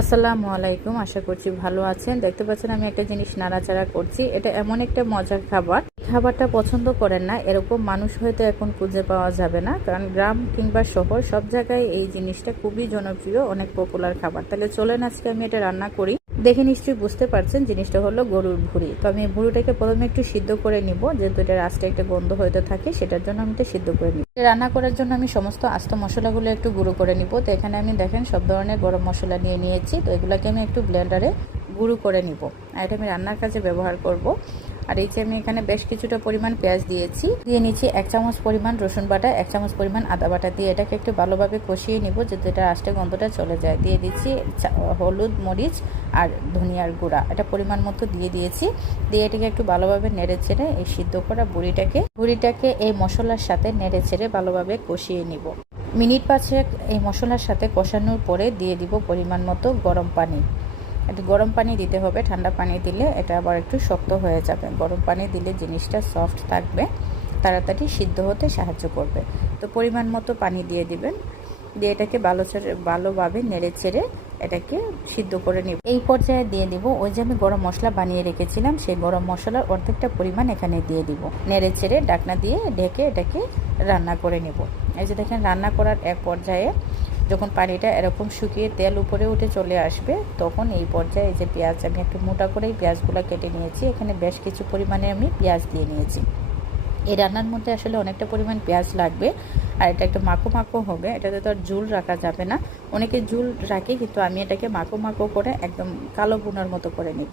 আসসালামু আলাইকুম, আশা করছি ভালো আছেন। দেখতে পাচ্ছেন আমি একটা জিনিস নাড়াচাড়া করছি। এটা এমন একটা মজার খাবার। খাবারটা পছন্দ করেন না, এরকম মানুষ হয়তো এখন খুঁজে পাওয়া যাবে না। কারণ গ্রাম কিংবা শহর, সব জায়গায় এই জিনিসটা খুবই জনপ্রিয়, অনেক পপুলার খাবার। তাহলে চলেন আজকে আমি এটা রান্না করি। দেখে নিশ্চয়ই বুঝতে পারছেন জিনিসটা হলো গরুর ভুঁড়ি। তো আমি ভুঁড়িটাকে প্রথমে একটু সিদ্ধ করে নিব, যেহেতু এটা রাস্তায় একটা গন্ধ হয়তো থাকে, সেটার জন্য আমি এটা সিদ্ধ করে নিব। রান্না করার জন্য আমি সমস্ত আস্ত মশলাগুলো একটু গুঁড়ো করে নিব। তো এখানে আমি দেখেন সব ধরনের গরম মশলা নিয়ে নিয়েছি, তো এগুলোকে আমি একটু ব্লেন্ডারে গুঁড়ো করে নিব। আর এটা আমি রান্নার কাজে ব্যবহার করব। আর এই যে আমি এখানে বেশ কিছুটা পরিমাণ পেঁয়াজ দিয়েছি। দিয়ে নিচ্ছি এক চামচ পরিমাণ রসুন বাটা, এক চামচ পরিমাণ আদা বাটা। দিয়ে এটাকে একটু ভালোভাবে কষিয়ে নিব যাতে এটা আস্তে গন্ধটা চলে যায়। দিয়ে দিচ্ছি হলুদ, মরিচ আর ধনিয়ার গুঁড়া। এটা পরিমাণ মতো দিয়ে দিয়েছি। দিয়ে এটাকে একটু ভালোভাবে নেড়ে ছেড়ে এই সিদ্ধ করা বুড়িটাকে বুড়িটাকে এই মশলার সাথে নেড়ে ছেড়ে ভালোভাবে কষিয়ে নিব। মিনিট পাঁচেক এই মশলার সাথে কষানোর পরে দিয়ে দিব পরিমাণ মতো গরম পানি। একটু গরম পানি দিতে হবে, ঠান্ডা পানি দিলে এটা আবার একটু শক্ত হয়ে যাবে। গরম পানি দিলে জিনিসটা সফট থাকবে, তাড়াতাড়ি সিদ্ধ হতে সাহায্য করবে। তো পরিমাণ মতো পানি দিয়ে দিবেন, দিয়ে এটাকে ভালো ছেড়ে, ভালোভাবে নেড়ে ছেড়ে এটাকে সিদ্ধ করে নিব। এই পর্যায়ে দিয়ে দিব, ওই যে আমি গরম মশলা বানিয়ে রেখেছিলাম, সেই গরম মশলার অর্ধেকটা পরিমাণ এখানে দিয়ে দিব। নেড়ে ছেড়ে ডাকনা দিয়ে ঢেকে এটাকে রান্না করে নেব। এই যে দেখেন, রান্না করার এক পর্যায়ে যখন পানিটা এরকম শুকিয়ে তেল উপরে উঠে চলে আসবে, তখন এই পর্যায়ে যে পেঁয়াজ, আমি একটু মোটা করেই পেঁয়াজগুলো কেটে নিয়েছি। এখানে বেশ কিছু পরিমাণে আমি পেঁয়াজ দিয়ে নিয়েছি। এই রান্নার মধ্যে আসলে অনেকটা পরিমাণ পেঁয়াজ লাগবে, আর এটা একটু মাখো মাখো হবে। এটাতে তো আর ঝুল রাখা যাবে না। অনেকে ঝুল রাখে, কিন্তু আমি এটাকে মাখো মাখো করে একদম কালো বুনার মতো করে নিব।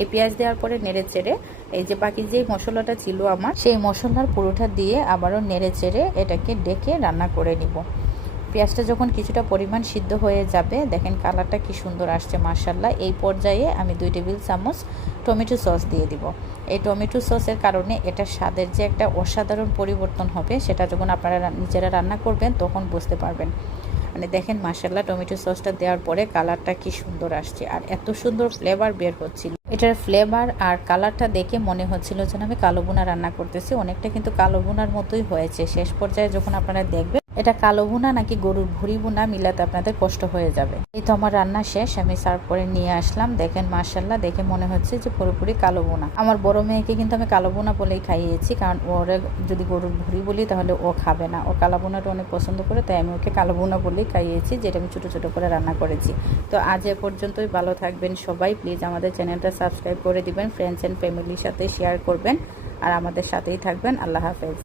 এই পেঁয়াজ দেওয়ার পরে নেড়ে চেড়ে এই যে বাকি যে মশলাটা ছিল আমার, সেই মশলার পুরোটা দিয়ে আবারও নেড়ে চেড়ে এটাকে ডেকে রান্না করে নিব। পেঁয়াজটা যখন কিছুটা পরিমাণ সিদ্ধ হয়ে যাবে, দেখেন কালারটা কি সুন্দর আসছে মার্শাল্লাহ এই পর্যায়ে আমি দুই টেবিল চামচ টমেটো সস দিয়ে দিব। এই টমেটো সসের কারণে এটা স্বাদের যে একটা অসাধারণ পরিবর্তন হবে, সেটা যখন আপনারা নিজেরা রান্না করবেন, তখন বুঝতে পারবেন। মানে দেখেন মার্শাল্লাহ টমেটো সসটা দেওয়ার পরে কালারটা কি সুন্দর আসছে আর এত সুন্দর ফ্লেভার বের হচ্ছিল। এটার ফ্লেভার আর কালারটা দেখে মনে হচ্ছিল যেন আমি কালো বোনা রান্না করতেছি। অনেকটা কিন্তু কালো বোনার মতোই হয়েছে। শেষ পর্যায়ে যখন আপনারা দেখবেন এটা কালো বোনা নাকি গরুর ভুড়ি বোনা মিলাতে আপনাদের কষ্ট হয়ে যাবে। এই তো আমার রান্না শেষ, আমি সার্ভ করে নিয়ে আসলাম। দেখেন মার্শাল্লাহ দেখে মনে হচ্ছে যে পুরোপুরি কালো বোনা আমার বড় মেয়েকে কিন্তু আমি কালো বোনা বলেই খাইয়েছি, কারণ ওর যদি গরুর ভুড়ি বলি তাহলে ও খাবে না। ও কালো বোনাটা অনেক পছন্দ করে, তাই আমি ওকে কালো বোনা বলেই খাইয়েছি, যেটা আমি ছোটো ছোটো করে রান্না করেছি। তো আজ এ পর্যন্তই, ভালো থাকবেন সবাই। প্লিজ আমাদের চ্যানেলটা সাবস্ক্রাইব করে দিবেন ফ্রেন্ডস অ্যান্ড ফ্যামিলির সাথে শেয়ার করবেন। আর আমাদের সাথেই থাকবেন। আল্লাহ হাফেজ।